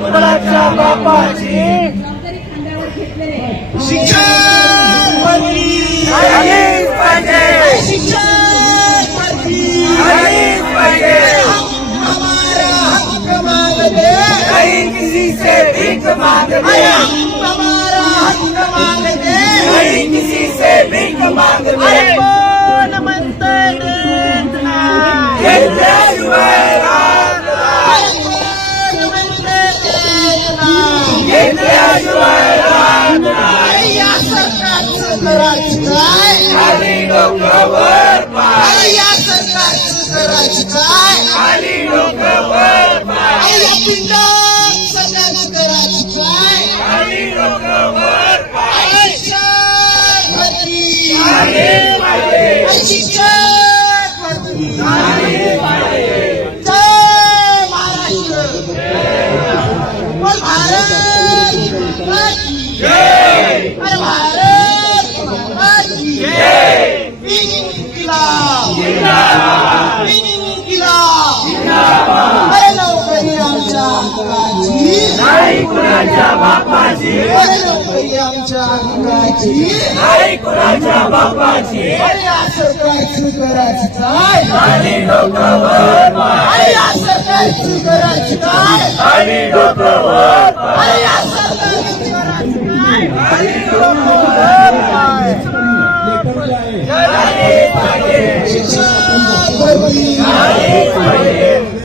कुणाच्या बापाची शिक्षण मंत्री आलीच पाहिजे, शिक्षण मंत्री आलीच पाहिजे। हमारा हक मांगते कहीं किसी से भीख मांगते, हमारा हक मांगते कहीं किसी से भीख मांगते। कोण म्हणते देत नाही घेतल्याशिवाय राहत नाही, कोण म्हणते देत नाही घेतल्याशिवाय राहत नाही। या सरकारचं करायचं काय खाली डोकं वर पाय, या सरकारचं करायचं काय खाली डोकं वर पाय, या पिंडात सरकारचं करायचं काय खाली डोकं वर पाय। शिक्षण मंत्री आलीच पाहिजे, शिक्षण मंत्री आलीच पाहिजे। जय महाराष्ट्र बोल भारत माता की जय, अरे भारत माता की जय, इन्किलाब जिंदाबाद, इन्किलाब जिंदाबाद। अरे नोकरी आमच्या हक्काची नाही कुणाच्या बापाची, अरे नोकरी आमच्या हक्काची नाही कुणाच्या बापाची। अरे या सरकारचं करायचं काय खाली डोकं वर पाय, अरे या सरकारचं करायचं काय खाली डोकं वर पाय, अरे या सरकारचं करायचं काय खाली डोकं वर पाय। आलीच पाहिजे, शिक्षण मंत्री आलीच पाहिजे।